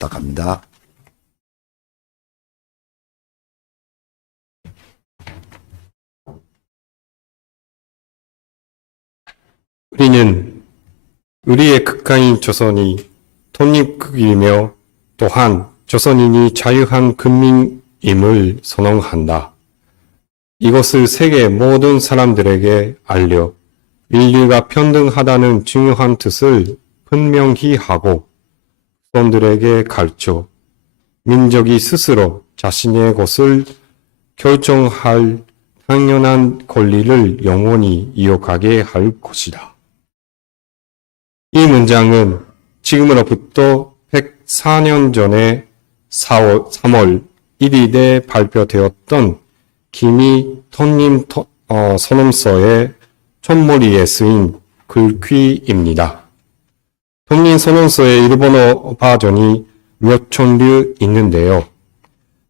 부탁합니다. 우리는 우리의 국가인 조선이 독립국이며 또한 조선인이 자유한 국민임을 선언한다. 이것을 세계 모든 사람들에게 알려 인류가 평등하다는 중요한 뜻을 분명히 하고 후손들에게 가르쳐 민족이 스스로 자신의 것을 결정할 당연한 권리를 영원히 이어가게 할 것이다. 이 문장은 지금으로부터 104년 전에 3월 1일에 발표되었던 기미 통님 선언서의 첫머리에 쓰인 글귀입니다. 통님 선언서의 일본어 버전이 몇 천류 있는데요.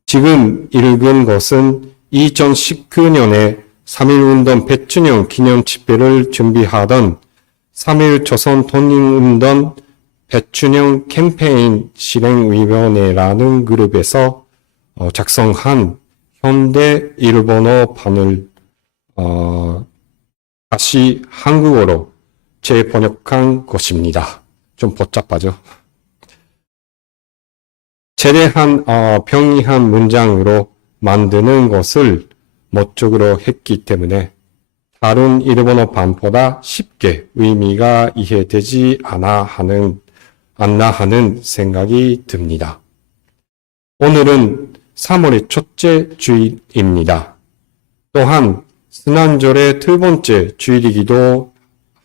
지금 읽은 것은 2019년에 3.1운동 100주년 기념 집회를 준비하던 3.1 조선 통일운동 100주년 캠페인 실행위원회라는 그룹에서 작성한 현대 일본어 판을 다시 한국어로 재번역한 것입니다. 좀 복잡하죠? 최대한 평이한 문장으로 만드는 것을 목적으로 했기 때문에 다른 일본어 판보다 쉽게 의미가 이해되지 않나 하는 생각이 듭니다. 오늘은 3월의 첫째 주일입니다. 또한 순환절의 두 번째 주일이기도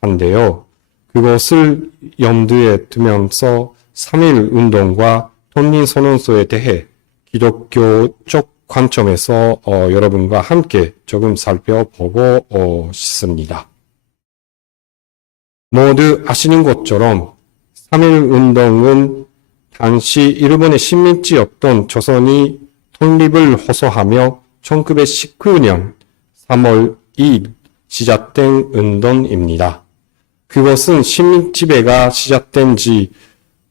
한데요. 그것을 염두에 두면서 3.1 운동과 통일선언서에 대해 기독교적 관점에서 여러분과 함께 조금 살펴보고 싶습니다. 모두 아시는 것처럼 3.1 운동은 당시 일본의 식민지였던 조선이 독립을 호소하며 1919년 3월 2일 시작된 운동입니다. 그것은 식민지배가 시작된 지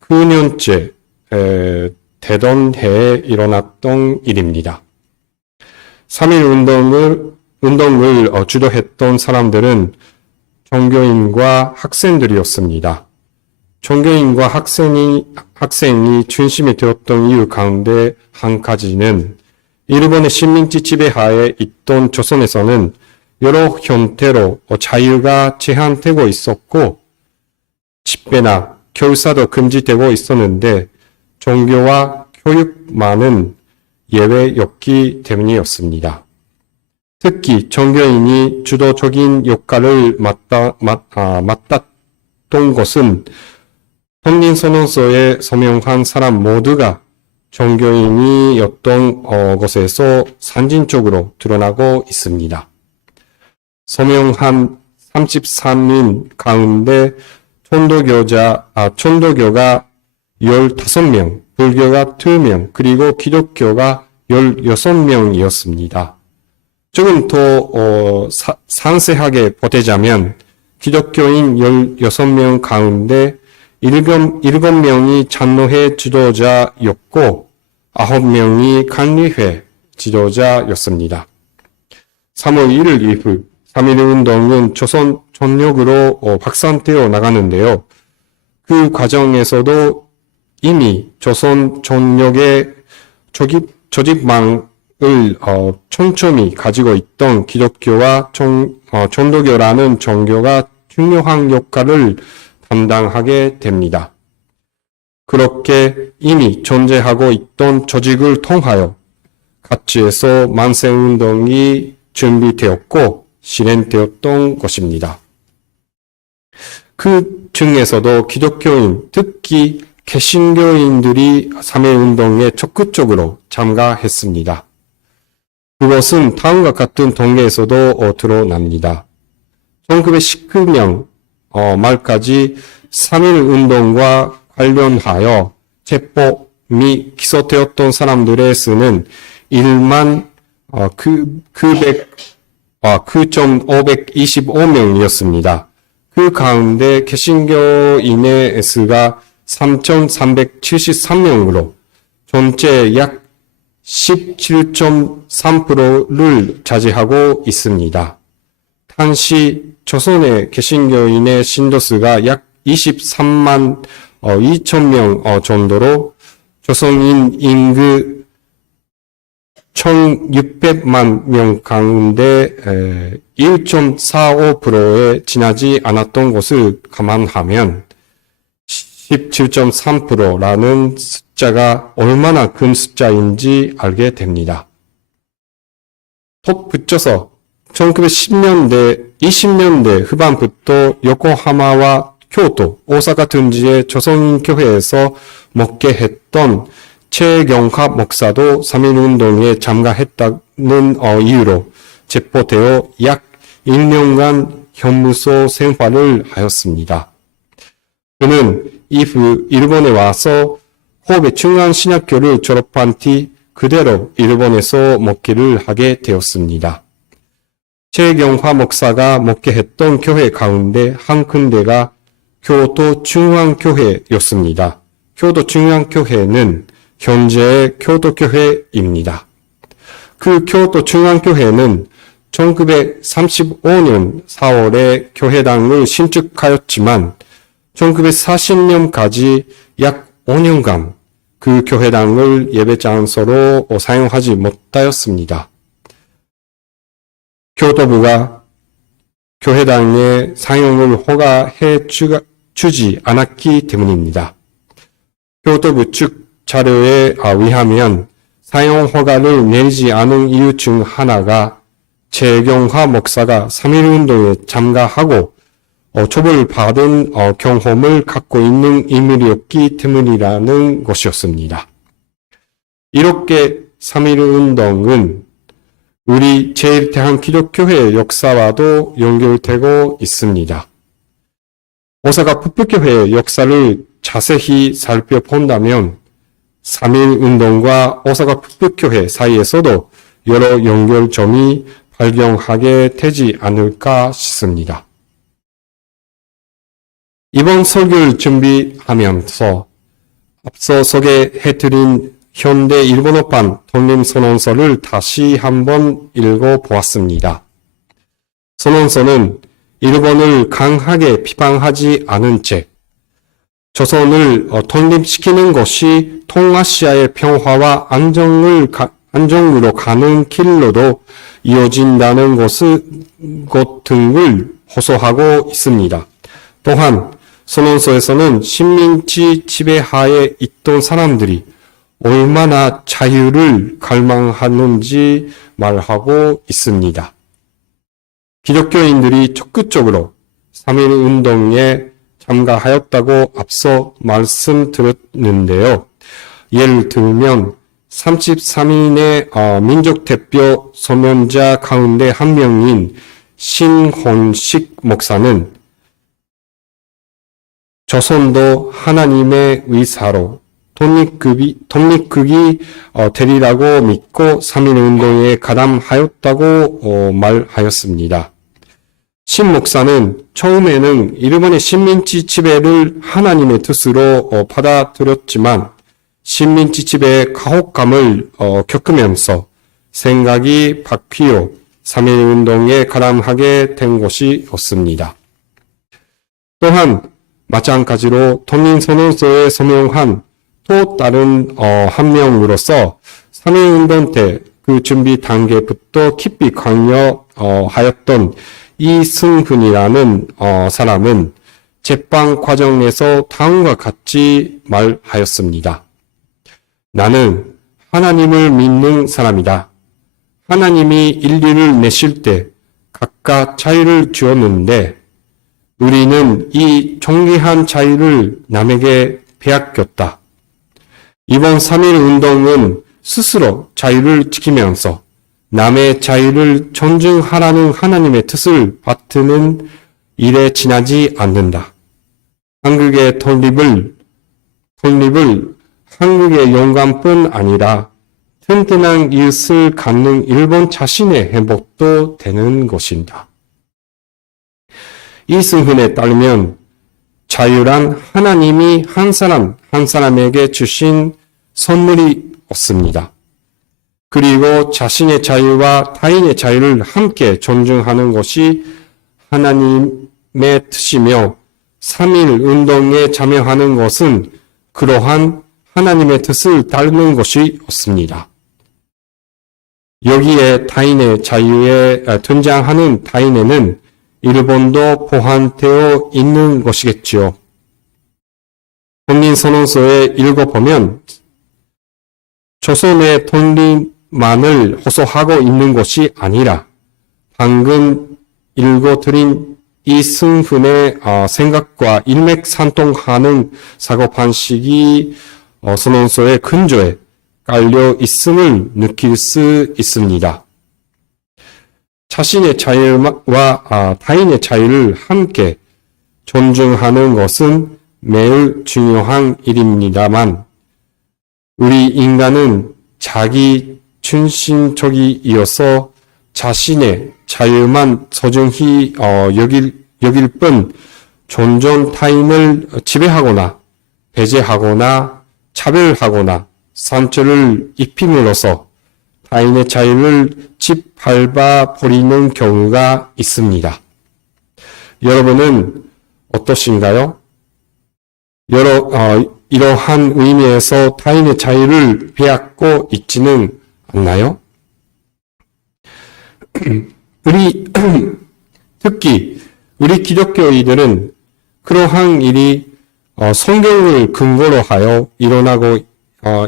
9년째 되던 해에 일어났던 일입니다. 3.1 운동을 주도했던 사람들은 종교인과 학생들이었습니다. 종교인과 학생이 중심이 되었던 이유 가운데 한 가지는 일본의 식민지 지배하에 있던 조선에서는 여러 형태로 자유가 제한되고 있었고 집회나 결사도 금지되고 있었는데 종교와 교육만은 예외였기 때문이었습니다. 특히 종교인이 주도적인 역할을 맡았던 것은 통일선언서에 서명한 사람 모두가 종교인이었던 것에서 산진적으로 드러나고 있습니다. 서명한 33인 가운데 천도교가 15명, 불교가 2명, 그리고 기독교가 16명이었습니다. 조금 더 상세하게 보태자면 기독교인 16명 가운데 7명이 장로회 지도자였고 9명이 관리회 지도자였습니다. 3월 1일 이후 3.1 운동은 조선 전역으로 확산되어 나가는데요. 그 과정에서도 이미 조선 전역의 조직망을 촘촘히 가지고 있던 기독교와 천도교라는 종교가 중요한 역할을 담당하게 됩니다. 그렇게 이미 존재하고 있던 조직을 통하여 각지에서 만세운동이 준비되었고 실행되었던 것입니다. 그 중에서도 기독교인, 특히 개신교인들이 3.1 운동에 적극적으로 참가했습니다. 그것은 다음과 같은 통계에서도 드러납니다. 1919년 말까지 3.1 운동과 관련하여 체포 및 기소되었던 사람들의 수는 1만 9,525명이었습니다. 그 가운데 개신교인의 수가 3,373명으로 전체 약 17.3%를 차지하고 있습니다. 당시 조선의 개신교인의 신도수가 약 23만 2천 명 정도로 조선인 인구 1,600만 명 가운데 1.45%에 지나지 않았던 것을 감안하면 17.3%라는 숫자가 얼마나 큰 숫자인지 알게 됩니다. 덧붙여서 1910년대, 20년대 후반부터 요코하마와 교토, 오사카 등지의 조선인 교회에서 목회했던 최경화 목사도 3.1운동에 참가했다는 이유로 체포되어 약 1년간 형무소 생활을 하였습니다. 그는 이후 일본에 와서 호베 중앙신학교를 졸업한 뒤 그대로 일본에서 목회를 하게 되었습니다. 최경화 목사가 목회했던 교회 가운데 한 군데가 교도 중앙교회였습니다. 교도 중앙교회는 현재의 교도교회입니다. 그 교도 중앙교회는 1935년 4월에 교회당을 신축하였지만 1940년까지 약 5년간 그 교회당을 예배장소로 사용하지 못하였습니다. 교도부가 교회당의 사용을 허가해 주지 않았기 때문입니다. 교도부 측 자료에 의하면 사용 허가를 내리지 않은 이유 중 하나가 최경화 목사가 3.1운동에 참가하고 처벌받은 경험을 갖고 있는 인물이었기 때문이라는 것이었습니다. 이렇게 3.1운동은 우리 제1대한기독교회의 역사와도 연결되고 있습니다. 오사카 풋풋교회의 역사를 자세히 살펴본다면 3.1운동과 오사카 풋풋교회 사이에서도 여러 연결점이 발견하게 되지 않을까 싶습니다. 이번 설교를 준비하면서 앞서 소개해드린 현대 일본어판 독립선언서를 다시 한번 읽어보았습니다. 선언서는 일본을 강하게 비판하지 않은 채 조선을 독립시키는 것이 동아시아의 평화와 안정으로 가는 길로도 이어진다는 것 등을 호소하고 있습니다. 또한 선언서에서는 식민지 지배하에 있던 사람들이 얼마나 자유를 갈망하는지 말하고 있습니다. 기독교인들이 적극적으로 3.1운동에 참가하였다고 앞서 말씀드렸는데요. 예를 들면 33인의 민족대표 서명자 가운데 한 명인 신혼식 목사는 조선도 하나님의 의사로 독립국이 되리라고 믿고 3.1운동에 가담하였다고 말하였습니다. 신 목사는 처음에는 일본의 식민지 지배를 하나님의 뜻으로 받아들였지만 식민지 지배의 가혹감을 겪으면서 생각이 바뀌어 3.1운동에 가담하게 된 것이었습니다. 또한 마찬가지로 독립선언서에 서명한 또 다른 한 명으로서 3.1운동 때 그 준비 단계부터 깊이 관여하였던 이승훈이라는 사람은 재판 과정에서 다음과 같이 말하였습니다. 나는 하나님을 믿는 사람이다. 하나님이 인류를 내실 때 각각 자유를 주었는데 우리는 이 존귀한 자유를 남에게 빼앗겼다. 이번 3.1운동은 스스로 자유를 지키면서 남의 자유를 존중하라는 하나님의 뜻을 받드는 일에 지나지 않는다. 한국의 독립을 한국의 영광뿐 아니라 튼튼한 이웃을 갖는 일본 자신의 행복도 되는 것입니다. 이승훈에 따르면 자유란 하나님이 한 사람 한 사람에게 주신 선물이었습니다. 그리고 자신의 자유와 타인의 자유를 함께 존중하는 것이 하나님의 뜻이며 3.1 운동에 참여하는 것은 그러한 하나님의 뜻을 따르는 것이었습니다. 여기에 타인의 자유에 등장하는 타인에는 일본도 포함되어 있는 것이겠지요. 헌민선언서에 읽어보면 조선의 독립만을 호소하고 있는 것이 아니라 방금 읽어드린 이승훈의 생각과 일맥상통하는 사고 방식이 선언서의 근저에 깔려 있음을 느낄 수 있습니다. 자신의 자유와 타인의 자유를 함께 존중하는 것은 매우 중요한 일입니다만 우리 인간은 자기 중심적이어서 자신의 자유만 소중히 여길 뿐 종종 타인을 지배하거나 배제하거나 차별하거나 상처를 입힘으로써 타인의 자유를 짓밟아 버리는 경우가 있습니다. 여러분은 어떠신가요? 이러한 의미에서 타인의 자유를 빼앗고 있지는 않나요? 특히 우리 기독교인들은 그러한 일이 성경을 근거로 하여 일어나고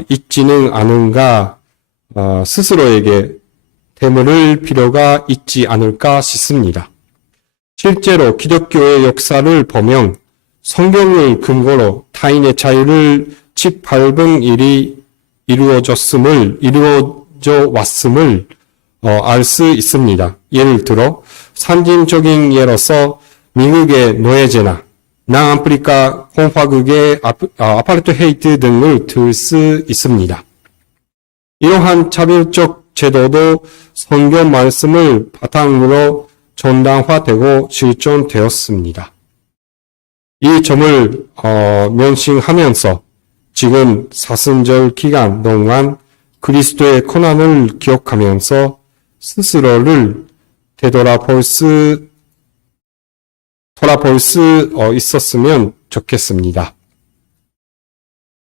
있지는 않은가 스스로에게 되물을 필요가 있지 않을까 싶습니다. 실제로 기독교의 역사를 보면 성경을 근거로 타인의 자유를 짓밟은 일이 이루어져 왔음을 알 수 있습니다. 예를 들어 상징적인 예로서 미국의 노예제나 남아프리카 공화국의 아파르트헤이트 등을 들 수 있습니다. 이러한 차별적 제도도 성경 말씀을 바탕으로 전당화되고 실존되었습니다. 이 점을 명심하면서 지금 사순절 기간 동안 그리스도의 고난을 기억하면서 스스로를 돌아볼 수 있었으면 좋겠습니다.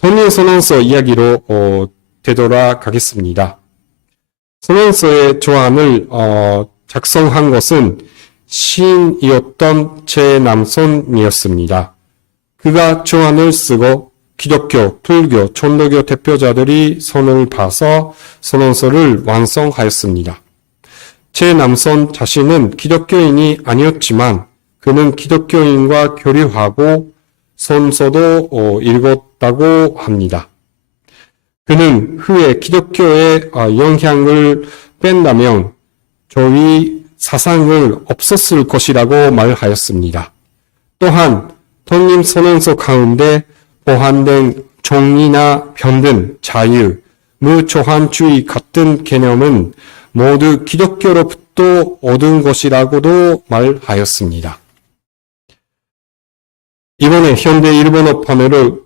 헌민선언서 이야기로 되돌아가겠습니다. 선언서의 조항을 작성한 것은 시인이었던 최남선이었습니다. 그가 조항을 쓰고 기독교, 불교, 천도교 대표자들이 손을 봐서 선언서를 완성하였습니다. 최남선 자신은 기독교인이 아니었지만 그는 기독교인과 교류하고 선서도 읽었다고 합니다. 그는 후에 기독교의 영향을 뺀다면 저희 사상을 없었을 것이라고 말하였습니다. 또한 독립선언서 가운데 포함된 정의나 평등, 자유, 무조한주의 같은 개념은 모두 기독교로부터 얻은 것이라고도 말하였습니다. 이번에 현대 일본어판으로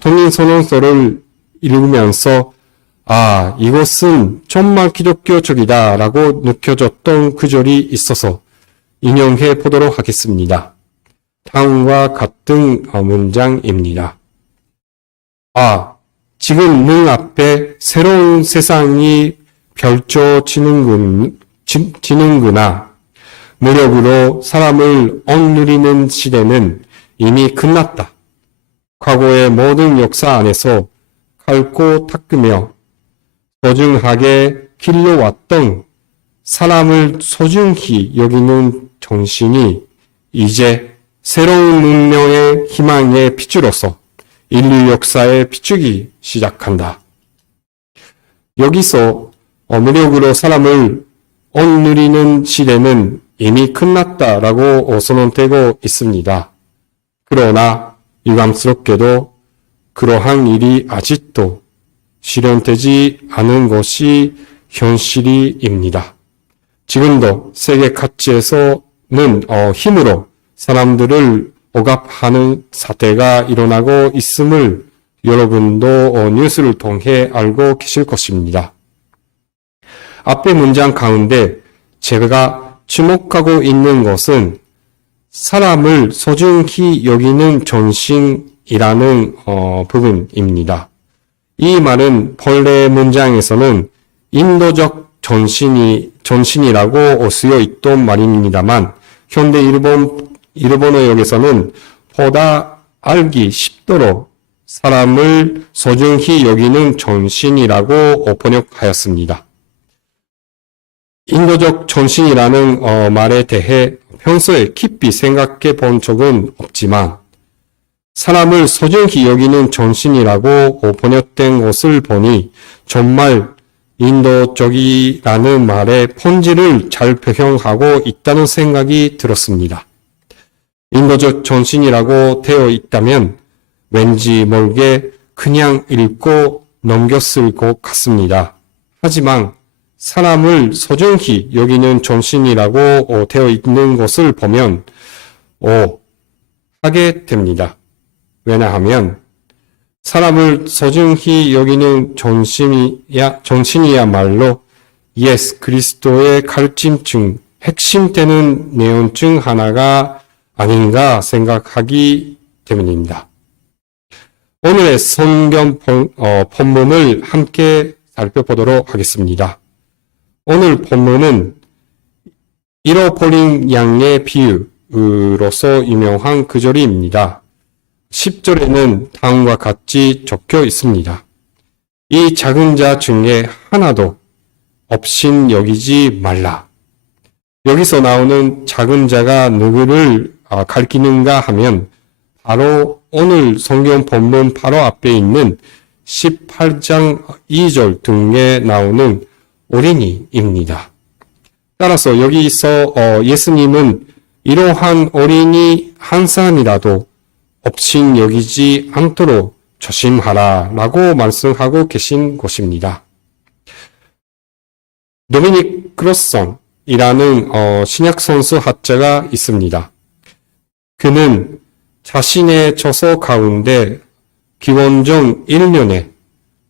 독립선언서를 읽으면서 이것은 정말 기독교적이다 라고 느껴졌던 구절이 있어서 인용해 보도록 하겠습니다. 다음과 같은 문장입니다. 지금 눈앞에 새로운 세상이 펼쳐지는구나. 무력으로 사람을 억누르는 시대는 이미 끝났다. 과거의 모든 역사 안에서 갈고 닦으며 소중하게 길러왔던 사람을 소중히 여기는 정신이 이제 새로운 문명의 희망의 빛으로서 인류 역사에 비추기 시작한다. 여기서 무력으로 사람을 억누르는 시대는 이미 끝났다라고 선언되고 있습니다. 그러나 유감스럽게도 그러한 일이 아직도 실현되지 않은 것이 현실입니다. 지금도 세계 각지에서는 힘으로 사람들을 억압하는 사태가 일어나고 있음을 여러분도 뉴스를 통해 알고 계실 것입니다. 앞의 문장 가운데 제가 주목하고 있는 것은 사람을 소중히 여기는 전신이라는 부분입니다. 이 말은 본래 문장에서는 인도적 전신이라고 쓰여 있던 말입니다만 현대 일본어역에서는 보다 알기 쉽도록 사람을 소중히 여기는 전신이라고 번역하였습니다. 인도적 전신이라는 말에 대해 평소에 깊이 생각해 본 적은 없지만 사람을 소중히 여기는 전신이라고 번역된 것을 보니 정말 인도적이라는 말의 본질을 잘 표현하고 있다는 생각이 들었습니다. 인도적 전신이라고 되어 있다면 왠지 모르게 그냥 읽고 넘겼을 것 같습니다. 하지만 사람을 소중히 여기는 전신이라고 되어 있는 것을 보면 하게 됩니다. 왜냐하면 사람을 소중히 여기는 전신이야말로 예수 그리스도의 가르침 중 핵심되는 내용 중 하나가 아닌가 생각하기 때문입니다. 오늘의 성경 본문을 함께 살펴보도록 하겠습니다. 오늘 본문은 잃어버린 양의 비유로서 유명한 구절입니다. 10절에는 다음과 같이 적혀 있습니다. 이 작은 자 중에 하나도 없인 여기지 말라. 여기서 나오는 작은 자가 누구를 가리키는가 하면 바로 오늘 성경 본문 바로 앞에 있는 18장 2절 등에 나오는 어린이입니다. 따라서 여기서 예수님은 이러한 어린이 한 사람이라도 없인 여기지 않도록 조심하라 라고 말씀하고 계신 것입니다. 도미닉 크로선이라는 신약선수학자가 있습니다. 그는 자신의 저서 가운데 기원전 1년에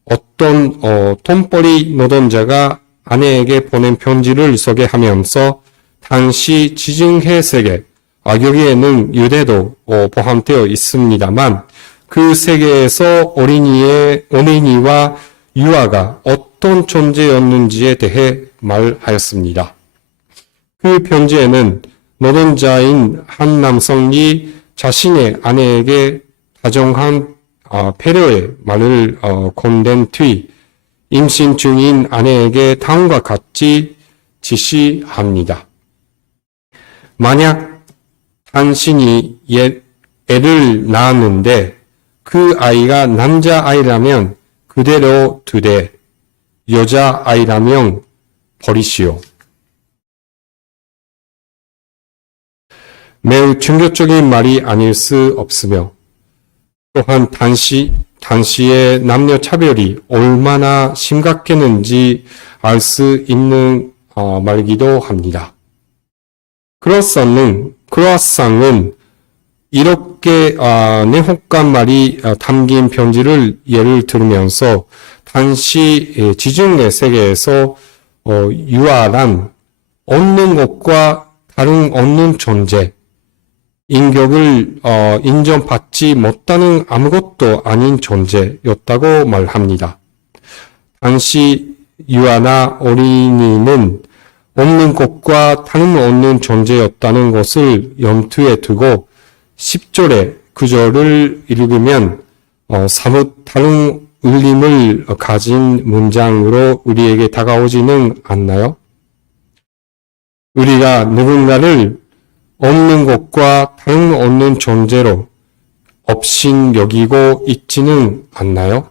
어떤 돈벌이 노동자가 아내에게 보낸 편지를 소개하면서 당시 지중해 세계, 여기에는 유대도 포함되어 있습니다만 그 세계에서 어린이와 유아가 어떤 존재였는지에 대해 말하였습니다. 그 편지에는 노동자인 한 남성이 자신의 아내에게 다정한 배려의 말을 건넨 뒤 임신 중인 아내에게 다음과 같이 지시합니다. 만약 당신이 애를 낳았는데 그 아이가 남자아이라면 그대로 두되 여자아이라면 버리시오. 매우 충격적인 말이 아닐 수 없으며 또한 당시의 남녀 차별이 얼마나 심각했는지 알 수 있는 말이기도 합니다. 크로아상은 이렇게 내혹간 말이 담긴 편지를 예를 들으면서 당시 지중해 세계에서 유아란 없는 것과 다른 없는 존재, 인격을 인정받지 못하는 아무것도 아닌 존재였다고 말합니다. 당시 유아나 어린이는 없는 것과 다름없는 존재였다는 것을 염두에 두고 10절의 구절을 읽으면 사뭇 다른 울림을 가진 문장으로 우리에게 다가오지는 않나요? 우리가 누군가를 없는 것과 다름없는 존재로 없인 여기고 있지는 않나요?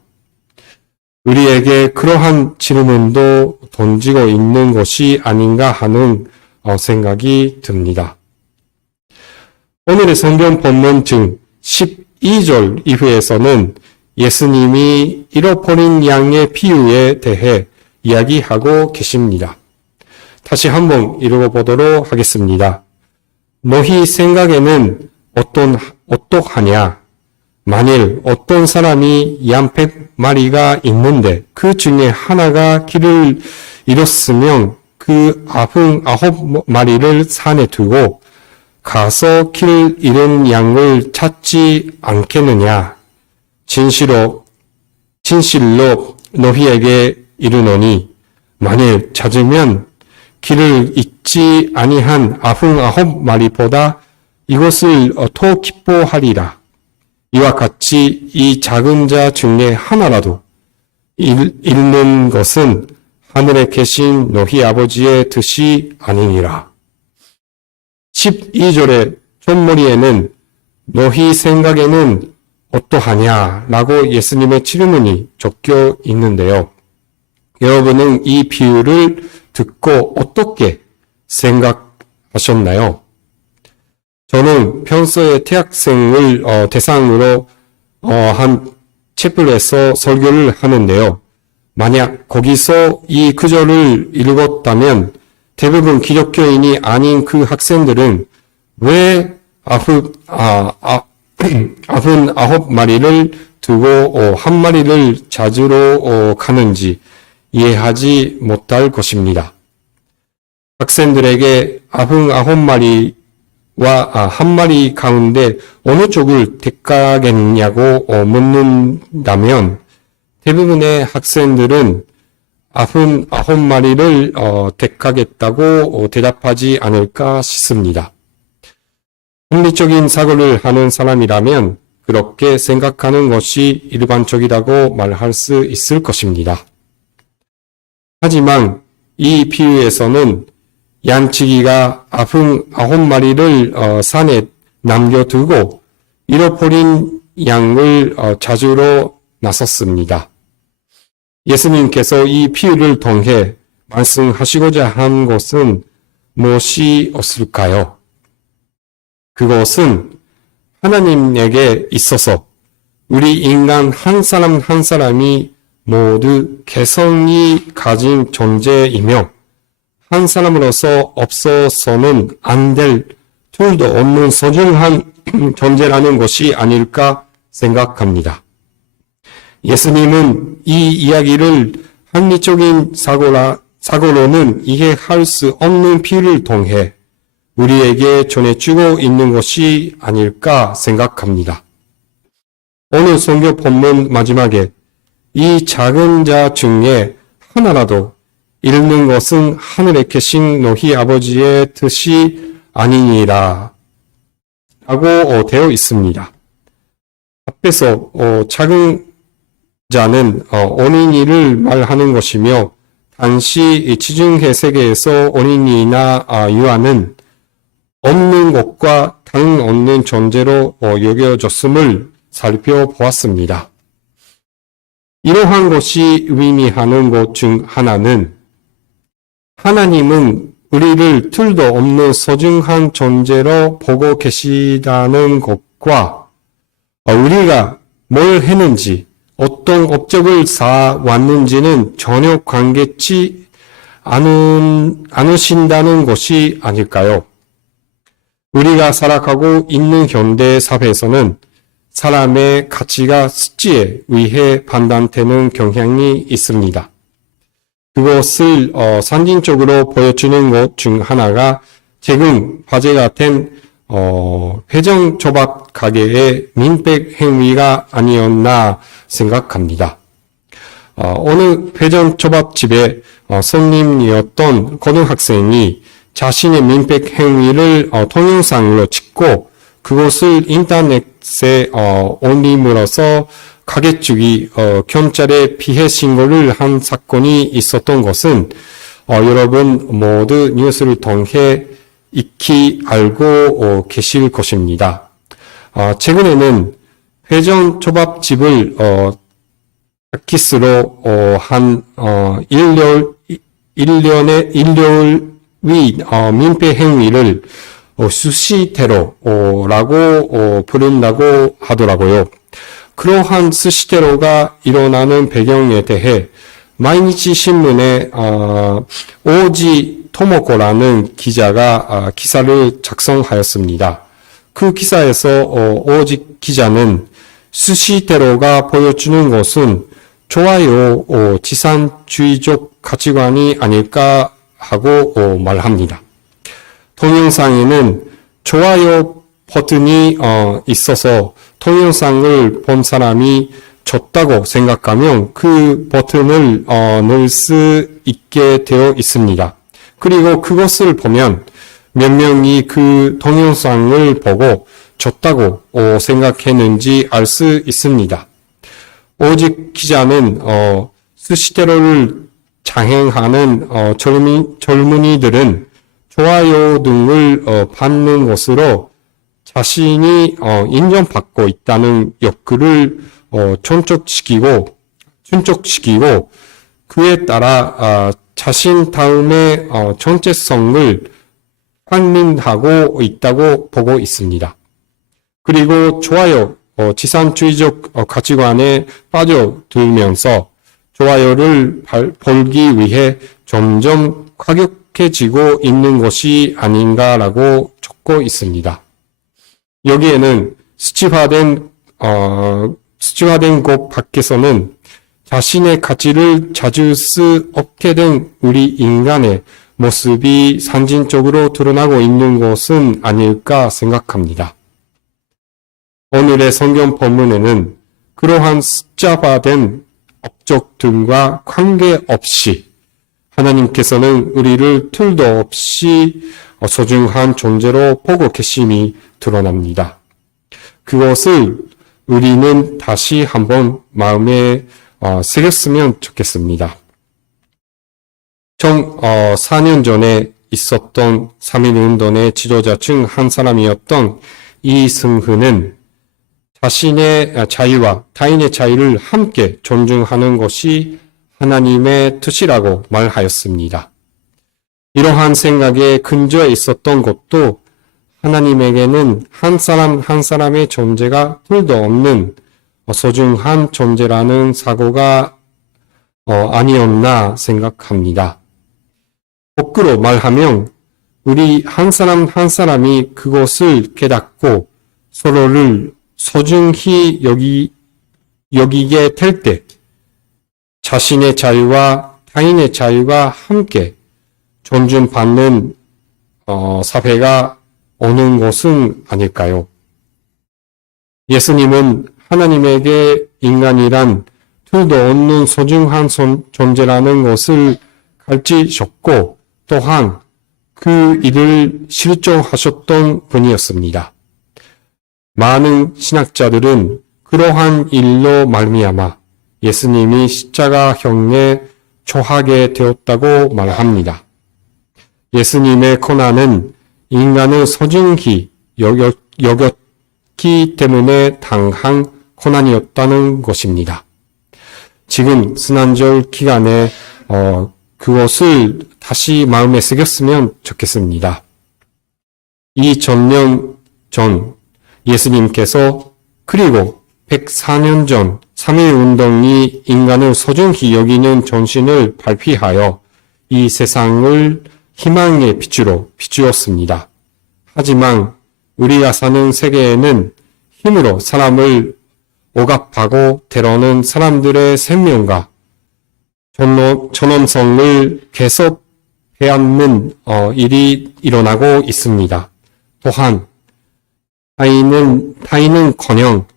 우리에게 그러한 질문도 던지고 있는 것이 아닌가 하는 생각이 듭니다. 오늘의 성경 본문 중 12절 이후에서는 예수님이 잃어버린 양의 비유에 대해 이야기하고 계십니다. 다시 한번 읽어보도록 하겠습니다. 너희 생각에는 어떡하냐? 만일 어떤 사람이 양 100마리가 있는데 그 중에 하나가 길을 잃었으면 그 99마리를 산에 두고 가서 길 잃은 양을 찾지 않겠느냐? 진실로 너희에게 이르노니 만일 찾으면 길을 잃지 아니한 99마리보다 이것을 더 기뻐하리라. 이와 같이 이 작은 자 중에 하나라도 잃는 것은 하늘에 계신 너희 아버지의 뜻이 아니니라. 12절의 촌머리에는 너희 생각에는 어떠하냐? 라고 예수님의 질문이 적혀 있는데요. 여러분은 이 비유를 듣고 어떻게 생각하셨나요? 저는 평소에 대학생을 대상으로 한 채플에서 설교를 하는데요. 만약 거기서 이 구절을 읽었다면 대부분 기독교인이 아닌 그 학생들은 왜 99마리를 두고 한 마리를 찾으러 가는지 이해하지 못할 것입니다. 학생들에게 99마리와 한 마리 가운데 어느 쪽을 택하겠냐고 묻는다면 대부분의 학생들은 99마리를 택하겠다고 대답하지 않을까 싶습니다. 합리적인 사고를 하는 사람이라면 그렇게 생각하는 것이 일반적이라고 말할 수 있을 것입니다. 하지만 이 비유에서는 양치기가 99마리를 산에 남겨두고 잃어버린 양을 찾으러 나섰습니다. 예수님께서 이 비유를 통해 말씀하시고자 한 것은 무엇이었을까요? 그것은 하나님에게 있어서 우리 인간 한 사람 한 사람이 모두 개성이 가진 존재이며 한 사람으로서 없어서는 안 될 둘도 없는 소중한 존재라는 것이 아닐까 생각합니다. 예수님은 이 이야기를 합리적인 사고로는 이해할 수 없는 비유를 통해 우리에게 전해주고 있는 것이 아닐까 생각합니다. 오늘 성경 본문 마지막에 이 작은 자 중에 하나라도 잃는 것은 하늘에 계신 너희 아버지의 뜻이 아니니라 라고 되어 있습니다. 앞에서 작은 자는 어린이를 말하는 것이며 당시 지중해 세계에서 어린이나 유아는 없는 것과 다름없는 존재로 여겨졌음을 살펴보았습니다. 이러한 것이 의미하는 것 중 하나는 하나님은 우리를 틀도 없는 소중한 존재로 보고 계시다는 것과 우리가 뭘 했는지 어떤 업적을 쌓아왔는지는 전혀 관계치 않으신다는 것이 아닐까요? 우리가 살아가고 있는 현대 사회에서는 사람의 가치가 수치에 의해 판단되는 경향이 있습니다. 그것을 상징적으로 보여주는 것 중 하나가 최근 화제가 된 회전 초밥 가게의 민폐 행위가 아니었나 생각합니다. 어느 회전 초밥집의 손님이었던 고등학생이 자신의 민폐 행위를 동영상으로 찍고 그것을 인터넷에 올림으로써 가게 측이 경찰에 피해 신고를 한 사건이 있었던 것은 여러분 모두 뉴스를 통해 익히 알고 계실 것입니다. 최근에는 회전 초밥집을 타깃으로 한 일렬 위 민폐 행위를 수시테러라고 부른다고 하더라고요. 그러한 수시테러가 일어나는 배경에 대해 마이니치 신문에 오지 토모코라는 기자가 기사를 작성하였습니다. 그 기사에서 오직 기자는 스시테로가 보여주는 것은 좋아요 지산주의적 가치관이 아닐까 하고 말합니다. 동영상에는 좋아요 버튼이 있어서 동영상을 본 사람이 졌다고 생각하면 그 버튼을 넣을 수 있게 되어 있습니다. 그리고 그것을 보면 몇 명이 그 동영상을 보고 졌다고 생각했는지 알 수 있습니다. 오직 기자는 스시테로를 장행하는 젊은이들은 좋아요 등을 받는 것으로 자신이 인정받고 있다는 욕구를 충족시키고 그에 따라 자신 다음의 정체성을 확립하고 있다고 보고 있습니다. 그리고 좋아요 지산주의적 가치관에 빠져들면서 좋아요를 벌기 위해 점점 과격해지고 있는 것이 아닌가라고 적고 있습니다. 여기에는 수치화된 곳 밖에서는 자신의 가치를 찾을 수 없게 된 우리 인간의 모습이 상징적으로 드러나고 있는 것은 아닐까 생각합니다. 오늘의 성경 본문에는 그러한 숫자화된 업적 등과 관계없이 하나님께서는 우리를 틀도 없이 소중한 존재로 보고 계심이 드러납니다. 그것을 우리는 다시 한번 마음에 새겼으면 좋겠습니다. 4년 전에 있었던 3.1운동의 지도자 중 한 사람이었던 이승훈은 자신의 자유와 타인의 자유를 함께 존중하는 것이 하나님의 뜻이라고 말하였습니다. 이러한 생각에 근저에 있었던 것도 하나님에게는 한 사람 한 사람의 존재가 둘도 없는 소중한 존재라는 사고가 아니었나 생각합니다. 거꾸로 말하면 우리 한 사람 한 사람이 그것을 깨닫고 서로를 소중히 여기게 될 때 자신의 자유와 타인의 자유가 함께 존중받는 사회가 오는 것은 아닐까요? 예수님은 하나님에게 인간이란 둘도 없는 소중한 존재라는 것을 가르치셨고 또한 그 일을 실존하셨던 분이었습니다. 많은 신학자들은 그러한 일로 말미암아 예수님이 십자가형에 처하게 되었다고 말합니다. 예수님의 고난은 인간을 소중히 여겼기 때문에 당한 고난이었다는 것입니다. 지금 순환절 기간에 그것을 다시 마음에 새겼으면 좋겠습니다. 2000년 전 예수님께서 그리고 104년 전 3.1운동이 인간을 소중히 여기는 정신을 발휘하여 이 세상을 희망의 빛으로 비추었습니다. 하지만 우리가 사는 세계에는 힘으로 사람을 억압하고 때로는 사람들의 생명과 존엄성을 계속 빼앗는 일이 일어나고 있습니다. 또한 타인은커녕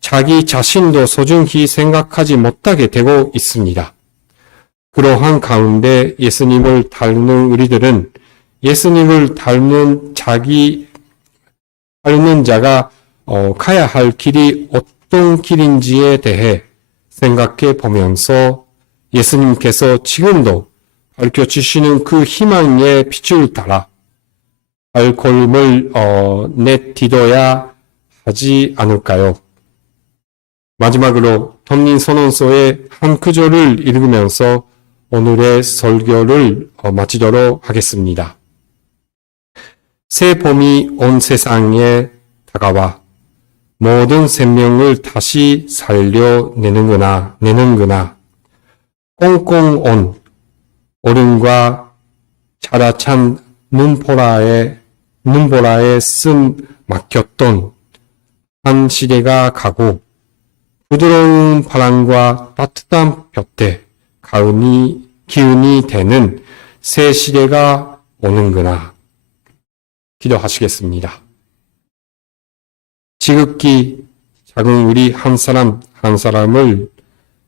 자기 자신도 소중히 생각하지 못하게 되고 있습니다. 그러한 가운데 예수님을 닮는 우리들은 예수님을 닮는 자가 가야 할 길이 어떤 길인지에 대해 생각해 보면서 예수님께서 지금도 밝혀주시는 그 희망의 빛을 따라 발걸음을 내디뎌야 하지 않을까요? 마지막으로 덤린 선언서의 한 구절을 읽으면서 오늘의 설교를 마치도록 하겠습니다. 새 봄이 온 세상에 다가와 모든 생명을 다시 살려내는구나. 꽁꽁 온 얼음과 자라찬 눈보라에 눈보라에 쓴 막혔던 한 시대가 가고 부드러운 바람과 따뜻한 볕에 기운이 되는 새 시대가 오는구나. 기도하시겠습니다. 지극히 작은 우리 한 사람 한 사람을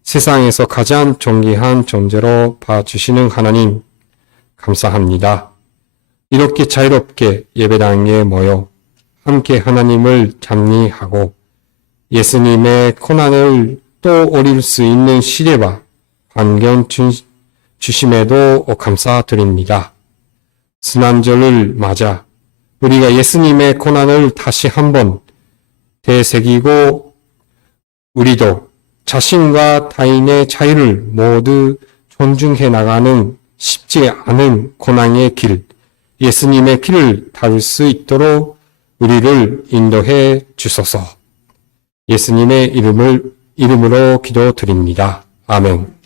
세상에서 가장 존귀한 존재로 봐주시는 하나님, 감사합니다. 이렇게 자유롭게 예배당에 모여 함께 하나님을 찬미하고 예수님의 고난을 또 오릴 수 있는 시대와 환경 주심에도 감사드립니다. 순환절을 맞아 우리가 예수님의 고난을 다시 한번 되새기고 우리도 자신과 타인의 자유를 모두 존중해 나가는 쉽지 않은 고난의 길, 예수님의 길을 닿을 수 있도록 우리를 인도해 주소서. 예수님의 이름으로 기도드립니다. 아멘.